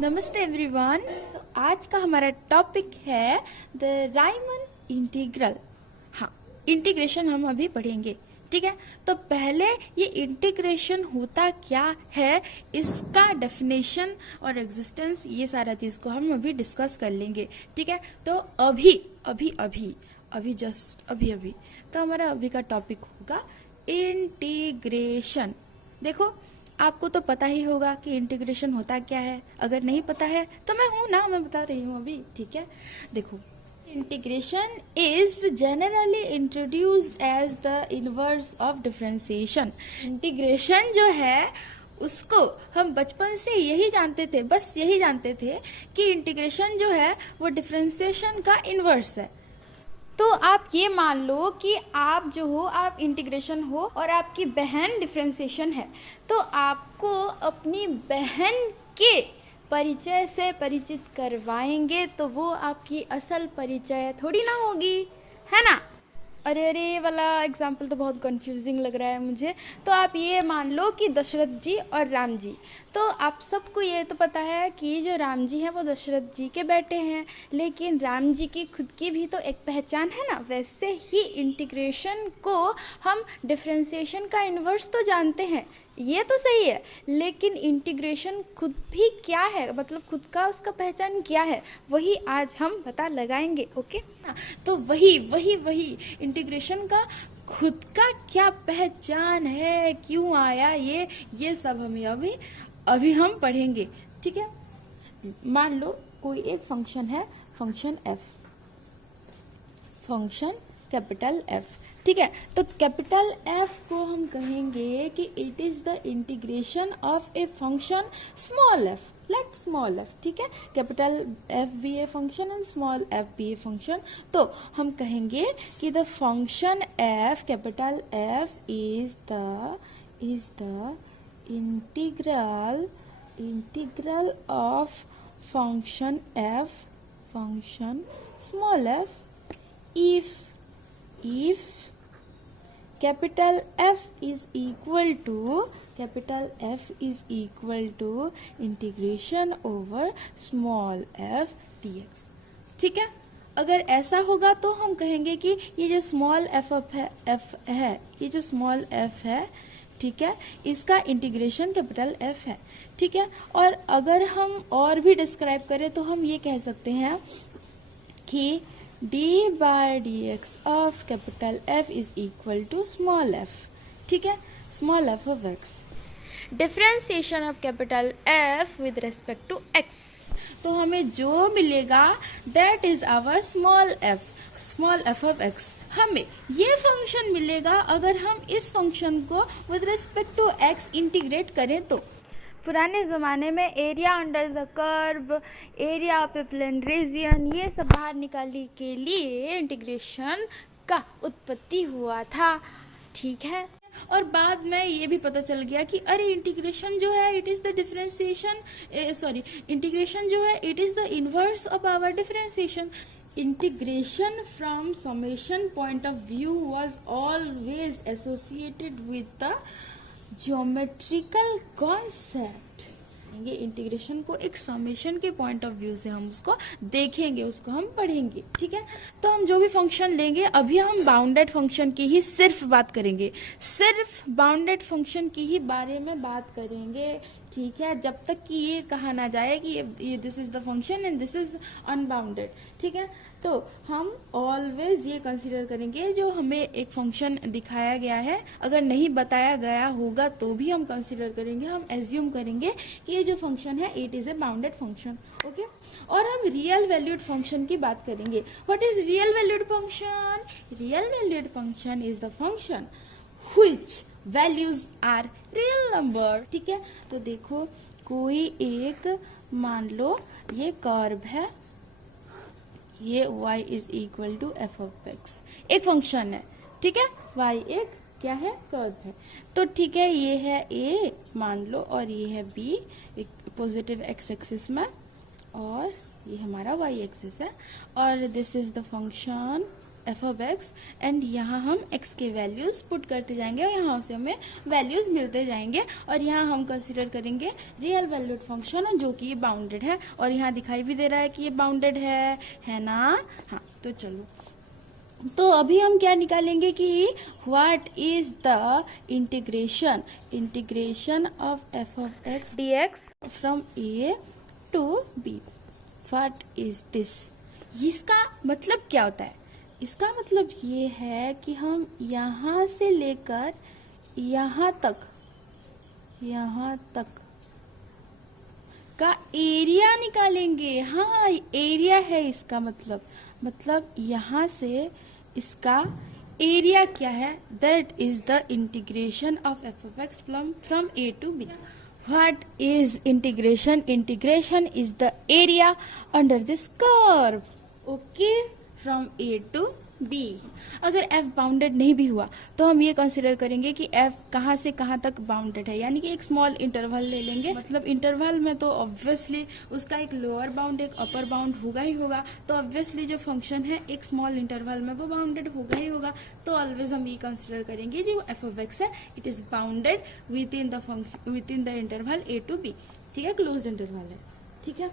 नमस्ते एवरीवन। तो आज का हमारा टॉपिक है द राइमन इंटीग्रल। हाँ, इंटीग्रेशन हम अभी पढ़ेंगे, ठीक है। तो पहले ये इंटीग्रेशन होता क्या है, इसका डेफिनेशन और एग्जिस्टेंस, ये सारा चीज़ को हम अभी डिस्कस कर लेंगे, ठीक है। तो अभी तो हमारा अभी का टॉपिक होगा इंटीग्रेशन। देखो, आपको तो पता ही होगा कि इंटीग्रेशन होता क्या है। अगर नहीं पता है तो मैं बता रही हूँ अभी, ठीक है। देखो, integration is generally introduced as the inverse of differentiation. Integration जो है उसको हम बचपन से यही जानते थे, बस यही जानते थे कि इंटीग्रेशन जो है वो डिफरेंशिएशन का इनवर्स है। तो आप ये मान लो कि आप जो हो, आप इंटीग्रेशन हो और आपकी बहन डिफरेंशिएशन है, तो आपको अपनी बहन के परिचय से परिचित करवाएंगे तो वो आपकी असल परिचय थोड़ी ना होगी, है ना। अरे ये वाला एग्जाम्पल तो बहुत कंफ्यूजिंग लग रहा है मुझे। तो आप ये मान लो कि दशरथ जी और राम जी, तो आप सबको ये तो पता है कि जो राम जी हैं वो दशरथ जी के बेटे हैं, लेकिन राम जी की खुद की भी तो एक पहचान है ना। वैसे ही इंटीग्रेशन को हम डिफरेंशिएशन का इन्वर्स तो जानते हैं, ये तो सही है, लेकिन इंटीग्रेशन खुद भी क्या है, मतलब खुद का उसका पहचान क्या है, वही आज हम पता लगाएंगे। ओके, तो वही इंटीग्रेशन का खुद का क्या पहचान है, क्यों आया, ये सब हमें अभी हम पढ़ेंगे, ठीक है। मान लो कोई एक फंक्शन है, function F, function capital F, ठीक है। तो कैपिटल एफ को हम कहेंगे कि it is the integration of a function small F, let small F, ठीक है। कैपिटल एफ भी a function and small F भी ए फंक्शन। तो हम कहेंगे कि the function F, capital F is the integral of function F, function small F, if capital F is equal to integration over small f dx, ठीक है। अगर ऐसा होगा तो हम कहेंगे कि ये जो स्मॉल एफ है, ये जो स्मॉल एफ है, ठीक है, इसका इंटीग्रेशन कैपिटल एफ है, ठीक है। और अगर हम और भी डिस्क्राइब करें तो हम ये कह सकते हैं कि d by dx of capital F is equal to small f, ठीक है, small f of x, differentiation of capital F with respect to x। तो हमें जो मिलेगा that is our small f of x। हमें ये फंक्शन मिलेगा अगर हम इस फंक्शन को with respect to x integrate करें तो। पुराने ज़माने में area under the curve, area of A plain region, ये सब बाहर निकालने के लिए इंटीग्रेशन का उत्पत्ति हुआ था, ठीक है। और बाद में ये भी पता चल गया कि अरे इंटीग्रेशन जो है इट इज़ द इंटीग्रेशन जो है it is the inverse of our differentiation. Integration from summation point of view was always associated with the geometrical concept। ये इंटीग्रेशन को एक समेशन के पॉइंट ऑफ व्यू से हम उसको देखेंगे, उसको हम पढ़ेंगे, ठीक है। तो हम जो भी फंक्शन लेंगे, अभी हम बाउंडेड फंक्शन की ही सिर्फ बात करेंगे, सिर्फ बाउंडेड फंक्शन की ही बारे में बात करेंगे, ठीक है। जब तक कि ये कहा ना जाए कि ये this is the function and this is unbounded, ठीक है। तो हम ऑलवेज ये कंसीडर करेंगे जो हमें एक फंक्शन दिखाया गया है, अगर नहीं बताया गया होगा तो भी हम कंसीडर करेंगे, हम एज्यूम करेंगे कि ये जो फंक्शन है it is a bounded function, okay. और हम रियल वैल्यूड फंक्शन की बात करेंगे। What is real valued function? Real valued function is the function which values are real number, ठीक है। तो देखो, कोई एक, मान लो ये कर्व है, ये y is equal to F of X, एक फंक्शन है, ठीक है। y एक क्या है, कर्व है। तो ठीक है, ये है a मान लो और ये है b, एक पॉजिटिव x एक्सिस में, और ये हमारा y एक्सिस है, और this is the function F of x and यहाँ हम एक्स के वैल्यूज पुट करते जाएंगे और यहाँ से हमें वैल्यूज मिलते जाएंगे और यहाँ हम कंसीडर करेंगे रियल वैल्यूड फंक्शन जो कि ये बाउंडेड है और यहाँ दिखाई भी दे रहा है कि ये बाउंडेड है ना। हाँ तो चलो, तो अभी हम क्या निकालेंगे कि what is the integration of F of X D X from A to B. What is this, इसका मतलब क्या होता है? इसका मतलब ये है कि हम यहाँ से लेकर यहाँ तक का एरिया निकालेंगे। हाँ, एरिया है इसका मतलब यहाँ से इसका एरिया क्या है? That is the integration of F of X from A to B. What is integration? Integration is the area under this curve, okay, from A to B. अगर f बाउंडेड नहीं भी हुआ तो हम ये कंसिडर करेंगे कि f कहाँ से कहाँ तक बाउंडेड है, यानी कि एक स्मॉल इंटरवल ले लेंगे। मतलब इंटरवल में तो ऑब्वियसली उसका एक लोअर बाउंड एक अपर बाउंड होगा ही होगा, तो ऑब्वियसली जो फंक्शन है एक स्मॉल इंटरवल में वो बाउंडेड होगा ही होगा। तो ऑलवेज हम ये कंसिडर करेंगे जो f ऑफ x है it is bounded with in the interval a to b। ठीक है, क्लोज्ड इंटरवल है। ठीक है।